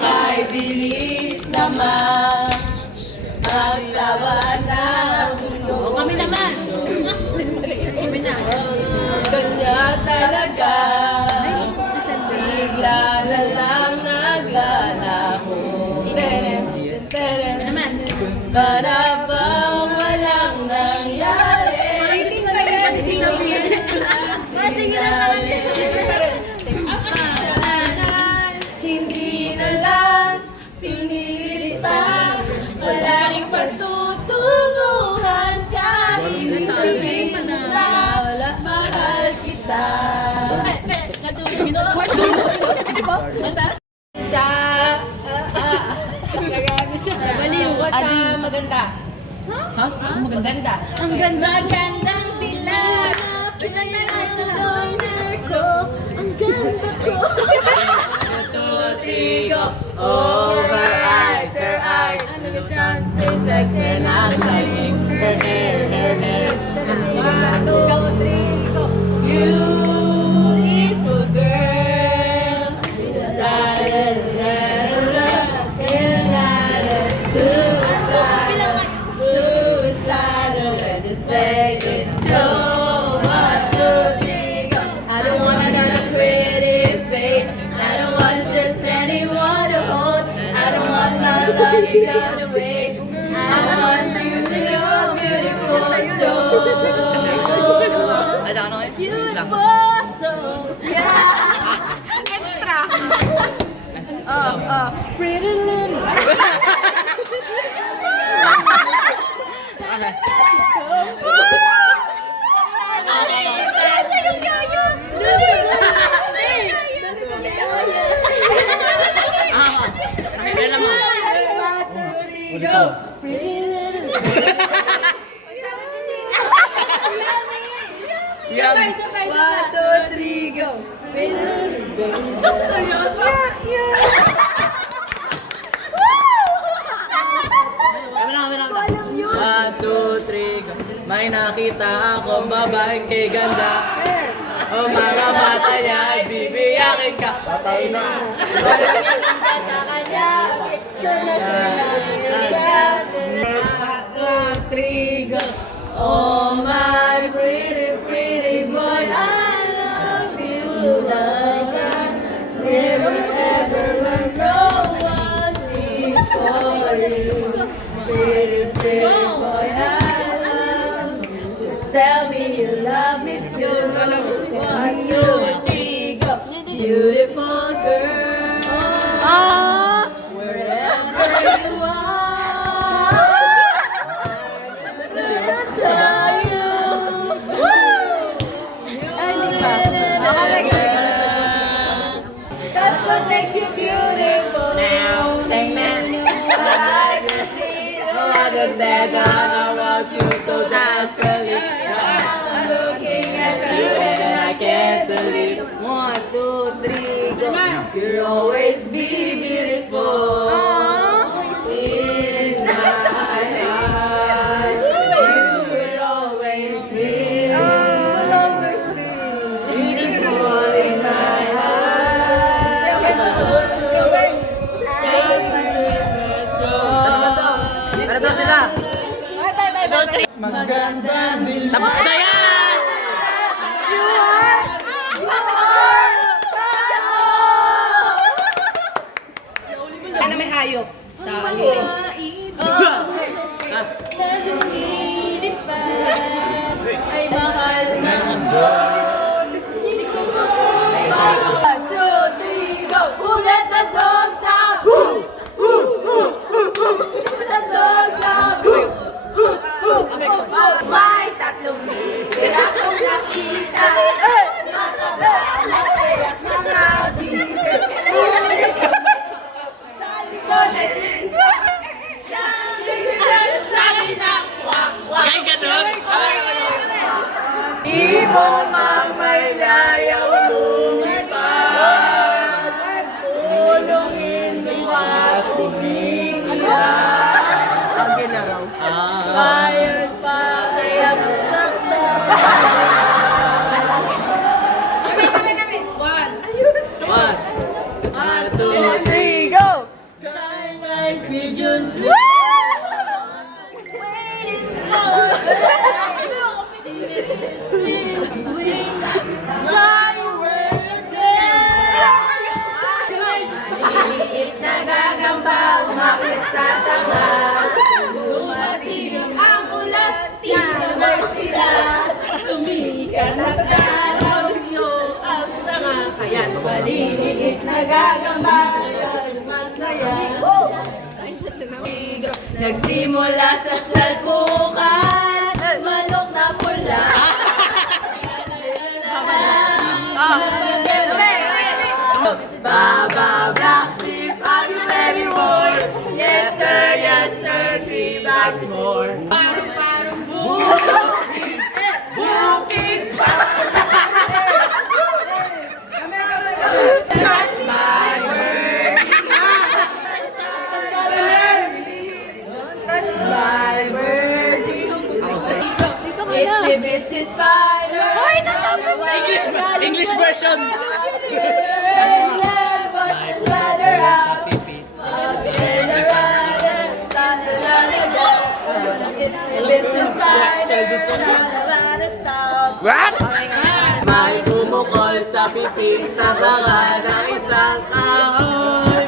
Ay bilis naman magsawa ng mundo. Kami naman. Kami na. Kanya talaga bigla na lang naglalaho. Naman. Para bang walang nangyari. Hindi na lang pinilit pa. Wala rin patutunguhan kahit sabihin na mahal kita. Sa baliw ko sa maganda. Ha? Maganda. Ang ganda. Magandang dilag. Pinagdala sa loner ko. Ang ganda ko. 2, 3, go! Oh, her eyes, under the sunset, like they're not shining. Her hair, 1, 2, 3, go! Beautiful girl, decided suicidal, and they say it's true. 1, 2, 3, go! I don't want another pretty face. I don't want just anyone to hold. I don't want my love you gonna waste. I want you to know beautiful soul. Beautiful soul. Yeah. Extra. Pretty little. Go! Pretty little. Sabay, sabay, sabay. 1, 2, 3, go! Pretty little. Walang yun. 1, 2, 3, go. May nakita akong babaeng kay ganda. O mga mata niya ay bibiyakin ka. Patay na. Sa kanya. Sure na hindi siya. 1, 2, 3, go! Oh my pretty, pretty boy, I love you like I never ever loved no one before you. Pretty, pretty boy, I love you. Just tell me you love me too. 1, 2, 3, go! Beautiful girl, wherever you are. Saw you. That's what makes you beautiful. Now, I can see no other said that I want you so desperately. I'm looking at you and I can't believe. 1, 2, 3, go. You'll always be beautiful. In my eyes, you will always be beautiful in my eyes. Ano daw sila? Magandang dilag. Tapos na yan! Ano may hayop? Sa lyrics. Ay mahal na. 1, 2, 3, go! Who let the dogs out? Who let the dogs out? May tatlong bibig akong nakita. Matagalate at mga bibig. Sa likod ay isa. Sabi ng kwak. maliliit na gagamba. Masaya. Nagsimula sa salpukan, manok na pula. Baba black sheep, are you ready war? Yes sir, 3 bags More. Bukid Touch my birdie. Touch my birdie. Itsy bitsy spider. English version. Push the spider out. Itsy bitsy spider. Not a stop. What? May bumukol sa pipit sa sanga ng isang kahoy.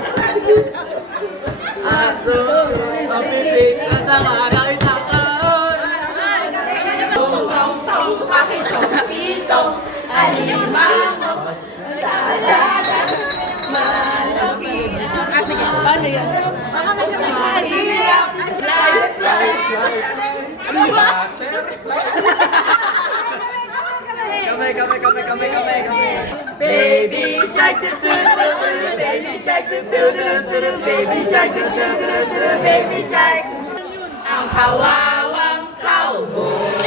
At ang pipit sa sanga ng isang kahoy. Tong pakitong pitong alimango sa dagat malaki. Sige, paano yan? Mahirap Kamay. Baby shark, baby shark, baby shark, baby shark. ang kawawang cowboy.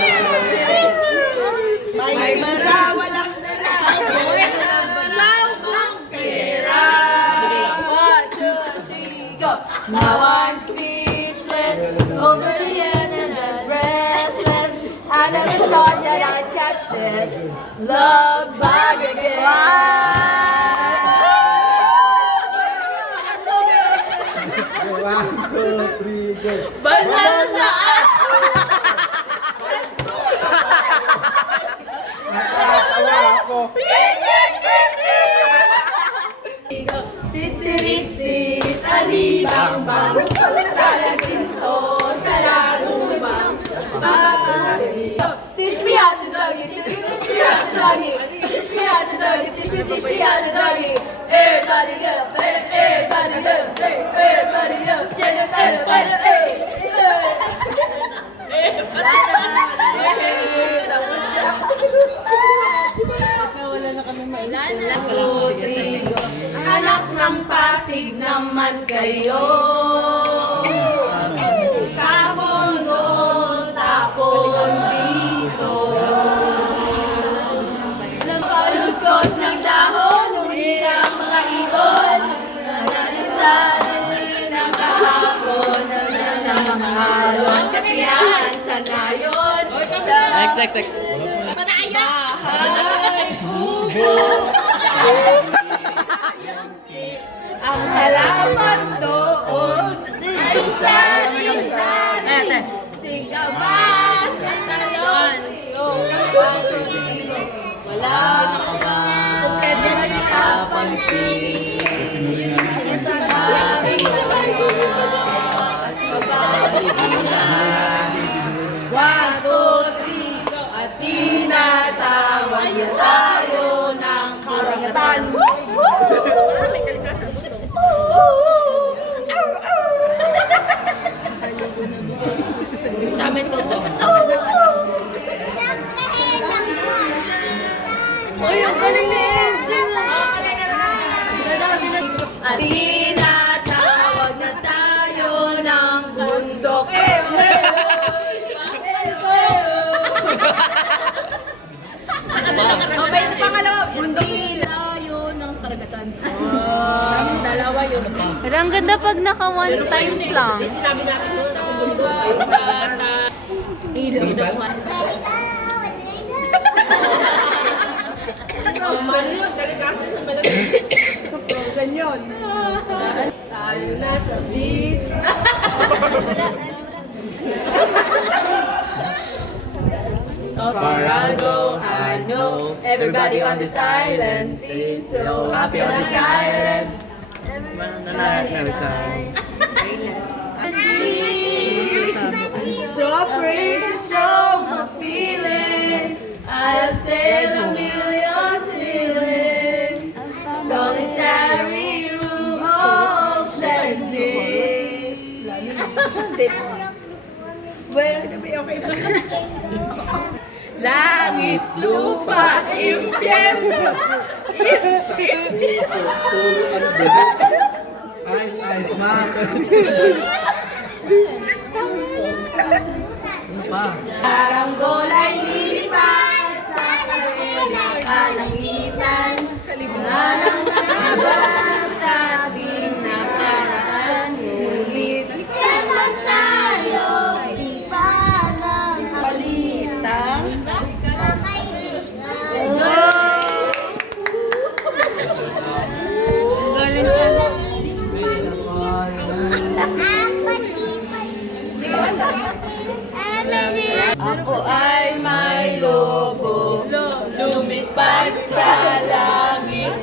May masawa lang na cowboy pera. 1, 2, 3, go! Now I'm speechless, over the edge and just breathless. I never thought that I'd catch this love bug again. 1, 2, 3, go! Banana! Nakakatawa ako! Sit, talibang-bang, sa laginto, sa larubang. Teach me how to doggy, teach me how to doggy, teach me how to doggy, teach me how to doggy. Everybody up, everybody up, everybody up, Anak ng Pasig naman kayo. Tapon doon, tapon dito. Paluskos ng dahon, huli ang mga ibon. Nanalisan ng kahapon, ng mga alon. Kasiyahan sa ngayon. Next. Bahay kubo. Ang halaman doon ay sa lisan. Singabas at talon. Wala One, two, three, go! At tinatawag niya tayo ng karagatan. Sa amin ko to. Uy, ang galing ni Angel! At tinatawag na tayo ng bundok. Mabay ito pangalawa. Bundok tayo ng karagatan. Sa amin dalawa yun. Pero ang ganda pag naka 1 times lang. Sinabi natin doon ako bundok ay bata. Ilaw. Ano yun? Kalikasan sa malamig. Frozen yun. Tayo na sa beach. Far ago, I know everybody on this island seems so happy on this island. So afraid to show my feelings. I have said a million ceilings. So Mariru Oceandy. Langit, lupa, impyerno. Tulo ang bigat. Ice, ice, matter. Karanggol ay lilipat sa karelang kalangitan. Walang nabas sa ating nakaraan. Ngunit sabang tayo, di pa lang palitan. Ako ay may lobo, lumipad sa langit.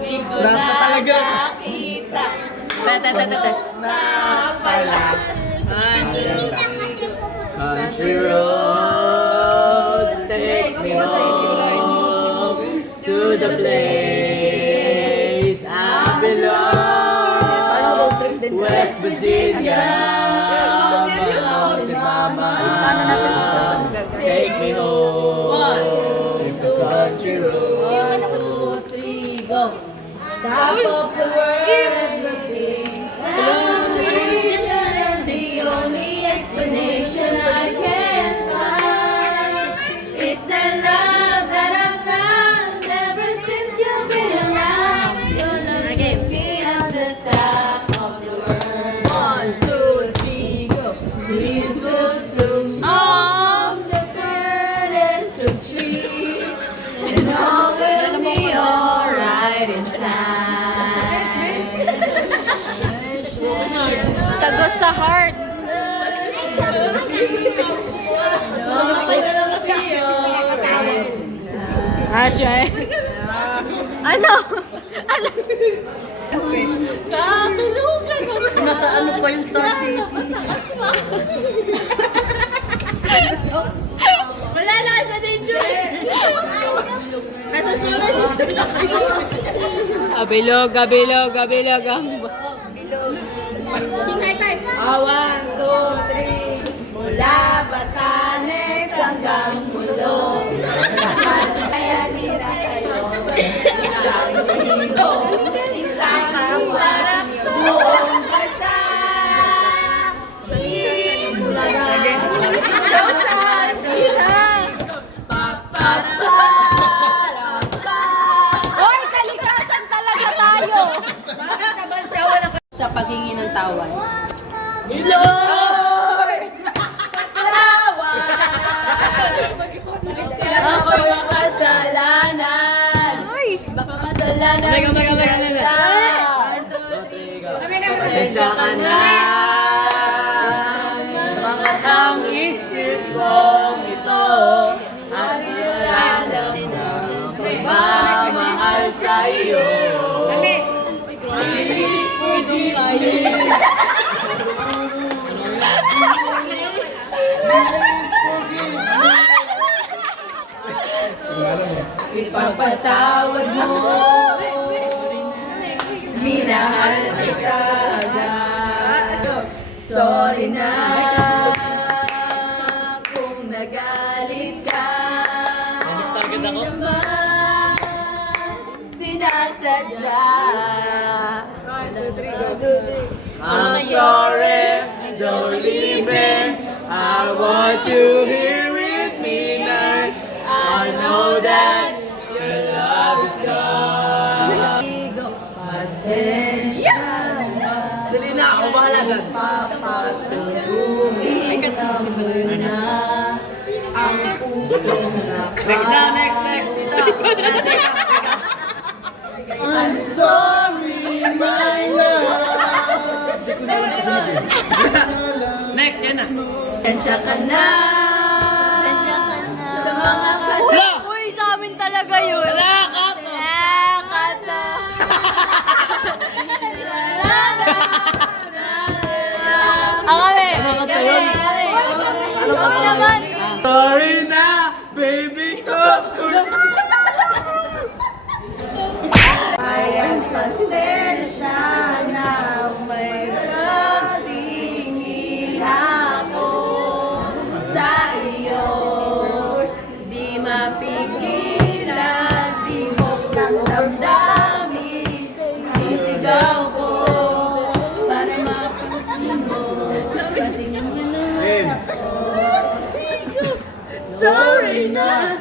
Di ko na nakita, mapala. Country roads, take me home to the place I belong. West Virginia, my mountain mama. Take me home to the country road. 1, 2, 3, go. Top of the world, looking down the ocean. The only explanation I can find is the love that I found ever since you've been around. You're looking me at the top of the world. 1, 2, 3, go. Please look soon on the burdens of trees, and all will be alright in time. Tagos sa heart. Asya eh. Ano? Ano? Kabilugan mo. Nasa ano pa yung Star City? Wala na sa danger. Nasusunod siya. Abilog, abilog, abilog ang Ching high five. 1, 2, 3. Mula Batanes hanggang Mulong. Kaya nila kayo. Isang linggo, isang kawarak, buong bansa. Hoy, kalikasan talaga tayo. Bakit sa bansa wala ka sa paghingi ng tawad? Lord! Patawad! Ako'y makasalanan. Makasalanan kita. Pasensya ka na. Mga ang isip kong ito at nalala ng pagmamahal sa iyo. Please forgive me. Ipapatawad mo. Minahal kita agad. Sorry na kung nagalit ka. Next target ako. Hindi naman sinasadya. I'm sorry, don't leave me. I want you here with me now. I know that your love is gone. Pasensya na. Dali na, ako bahala dyan. Papatulungin ka muna ang pusong Next na, next. I'm sorry, my love. Next, yan na. Pasensya ka na. Sa mga Uy, sa amin talaga yun. Wala ka to. Kato. Ang kami. Ano ka to yun? Ano ka to naman? Sorry na, baby ko. Ayan, pasensya Sigaw ko, sana mapansin mo. Kasi naman Game. sorry na.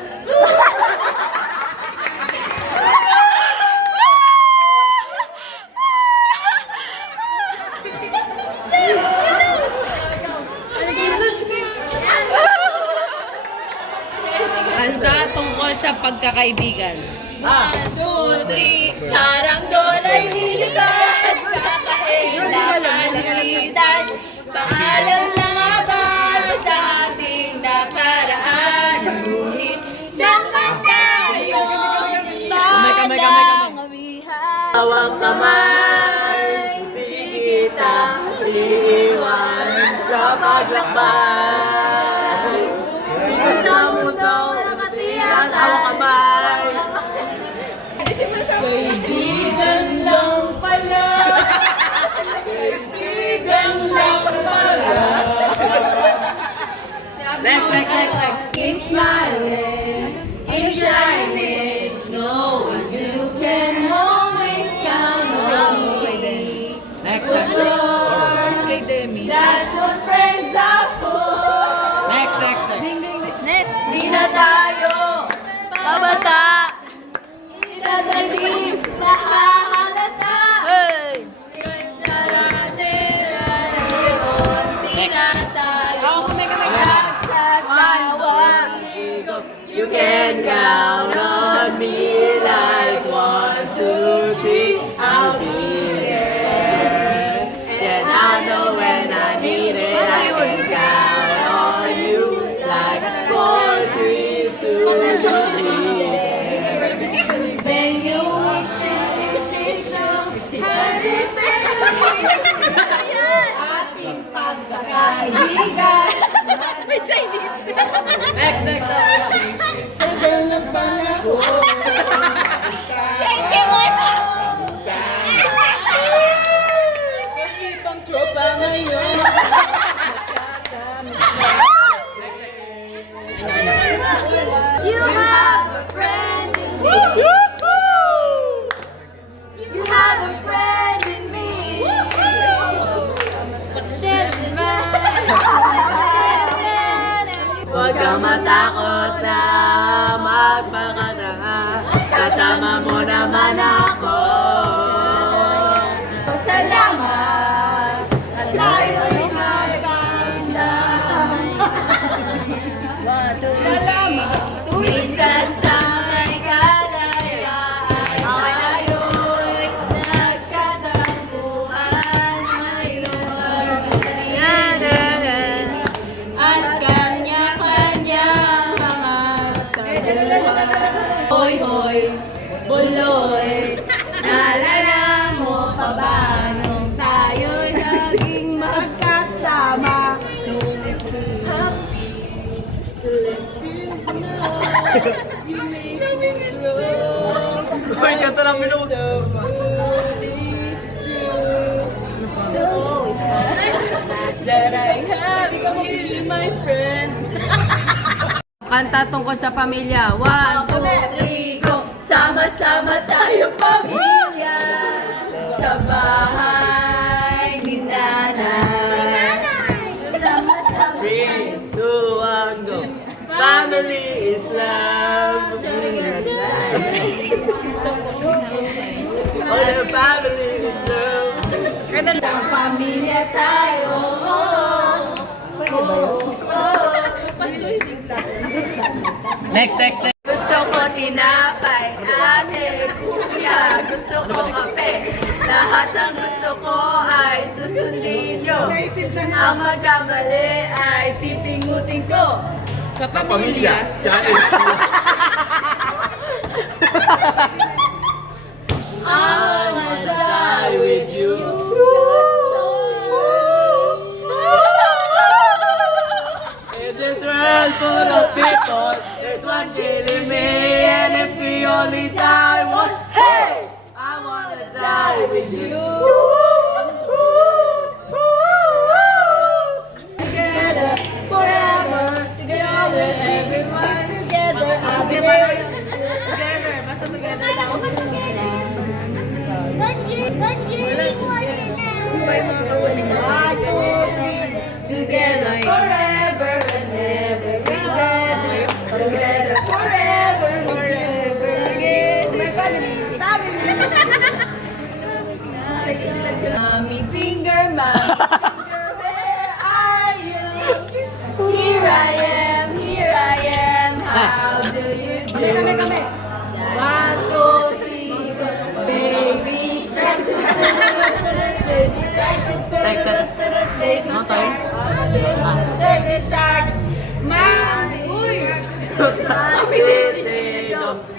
Kanta tungkol sa pagkakaibigan. 1, 2, 3, sarang dola'y lilipad sa kainang kalagitan. Paalam na nga ba sa ating nakaraan? Ngunit saan man tayo Kamay. nangamihan? Hawak kamay, di kita iiwan sa paglakbay. Dito sa mundo, nakatiyan, hawak kamay. Kaibigan lang pala. Kaibigan lang pala. Next. Keep smiling, keep shining, knowing you can always count on me. Next. Sure, that's what friends are for. Next. Di na tayo babata. Di na tayo mahahalata. Di na tayo magsasawa. You can count on me like 1, 2, 3. I'll be there. And I know when I need it, I can count on you like 4, 3, 2, 3. When you wish your decision, ating pagkakaibigan. May Chinese. Next. Ibang tropa ngayon. You have a friend in me. You have a friend in me. Huwag kang matakot na magpakata. Kasama mo naman ako. Salamat at tayo'y magkasama. Salamat. Minsan sa may kalayaan tayo'y nagkatagpuan. Mayroon kasalanan at kanya-kanyang mga saluhan. Hoy, buloy, naalala mo pa ba nung tayo'y naging magkasama? Happy to let you know you made me love. Uy, kanta lang minus. So good, it's true. So it's fun that I have you, my friend. Kanta tungkol sa pamilya. 1, 2, 3, go! Sama-sama tayo pamilya sa bahay ni nanay. Sama-sama 3, 2, 1, go. Family is love. Oh, the family is love. sa pamilya tayo. Next. Gusto ko tinapay, ate, kuya, gusto ko kape. Lahat ng gusto ko ay susundin nyo. Ang magkamali ay pipingutin ko. Kapamilya. I wanna die with you. In this world full of people, there's one killing me, and if we only die once, hey, I wanna die with you. Together, forever, together, everyone's together. I'll be there. Together, basta together lang. Together forever and ever. Together, together forever, forever again. Mommy finger, where are you? Here I am, how do you do? 1, 2, 3, go. Baby shark. Baby shark. Baby shark. Mommy, uy.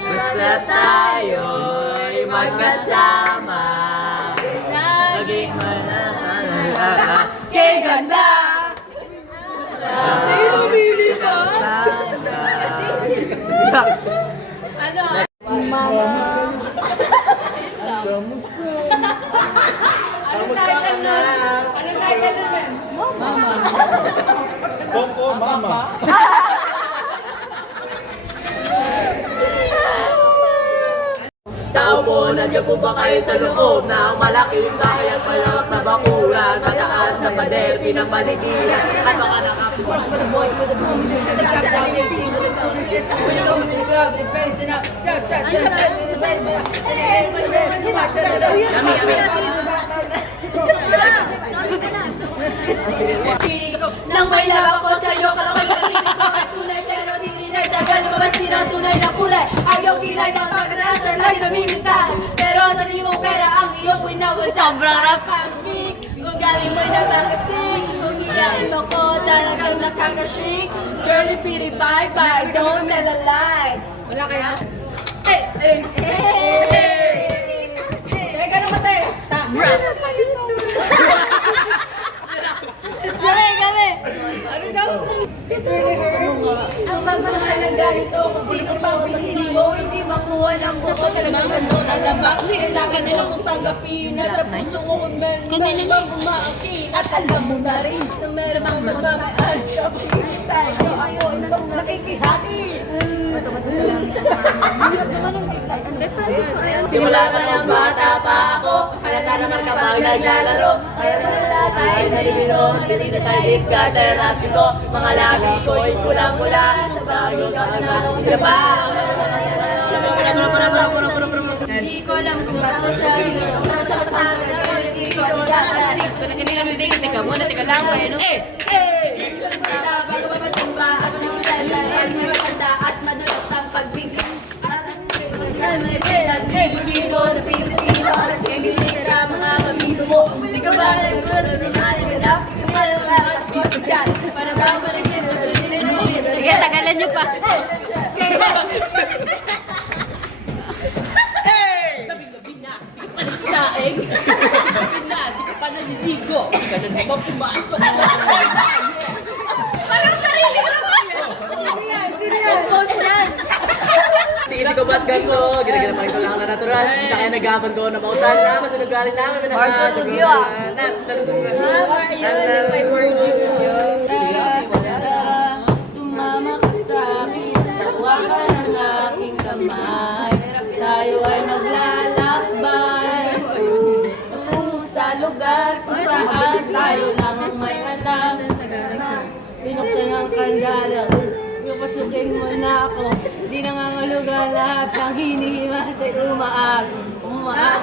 Basta tayo'y magkasama. Naging Kay ganda. Ay, lumili ka. Ano? Kamusta? Ano title nun? Ano title nun? Mama. Coco Mama. Tao po, nandiyan po ba kayo sa loob ng malaking bahay at malawak na bakuran, mataas na pader, pinamaligiran, at baka nakapuan. For the boys, for the boys, for the top down, they sing with the golden shit. When you go with the club, they're praising up. Just that, nang may labak ko sa'yo, kalakay ka rin ito ay tunay, pero di tinagdagan ng masira tunay na kulay. Ayaw kilay ng pagkanasan, lagi namimintas, pero sa di mong pera ang iyong winawal. Sobrang rap mix, ugali mo'y napakasing, kung hiyain mo ko talagang nakakashake. Girly pity bye bye, don't tell a lie. Wala kaya? Hey, hey, hey! Teka naman tayo! Gabi! Ano daw? Ang pagmahal ng ganito, kung sino pang pinili mo, hindi makuha ng buko. Talagang ganda ng lambak. Kailangan mo kong tanggapin. Nasa puso mo kung meron bang umaangkin. At alam mo na rin na meron bang magmamaan sa tayo. Ayaw itong nakikihati. Simula pa ng bata pa ako, halata naman kapag naglalaro. Ayaw mo na lahat ay nalibiro. Magaling na tayo discarter at ko. Mga labi ko'y pulang-pula. Sa bagong katanang sila pa. Hindi ko alam kung basta siya. Sama-sama. Hindi ko alam. Teka muna, teka lang. Bago mapatumba at masulala. Pag namatanda at madulas ang pagbigay. Pilipino na Pilipino at Pilipino sa mga pamilyo mo. Di ka ba nagkulot sa tinali ka na? Kasi alam ka at ako si Jan. Para ba ang marigin? Sige, tagalan niyo pa. Gabi-gabi na, di ka pa nagsaing. Gabi na, di ka pa naniligo. Di ka na naman pumasok. Parang sarili ka naman. Compose yan. Siisi ko ba't ganito? Ginagina pa ito lang na natural. Tsaka yung naghapan ko na mautan na. Masunog galing namin. Marco Studio. Sumama ka sa akin, tawagan ang aking kamay. Tayo ay maglalakbay tungo sa lugar kung saan tayo lang may alam. Binuksan ang kandala, pasukin mo na ako. Di nangangalugan lahat ng hinihimas ay umaag. At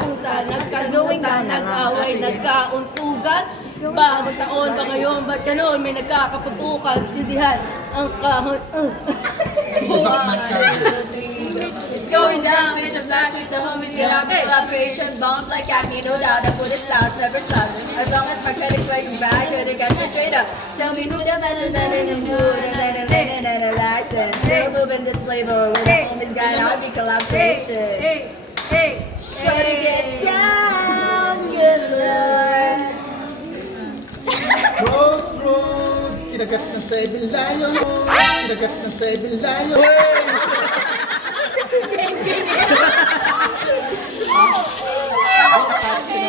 pusa, nagkalugan, nag-away, nagkauntugan. Bagong taon ba ngayon? Ba't gano'n? May nagkakaputukan. Sindihan ang kahon. It's going down, it's a flash with the homies, get out there. Operation bump like acne, no doubt. I put it slouch, never slouch. As long as my credit card back, couldn't get you straight up. Tell me who the measure that in the mood, and relax and still moving this flavor. With the homies got our big collaboration. Try to get down, good Lord. Crossroad, kinagat na sa ibilayo. Kinagat na sa ibilayo.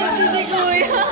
Hindi si Kuya.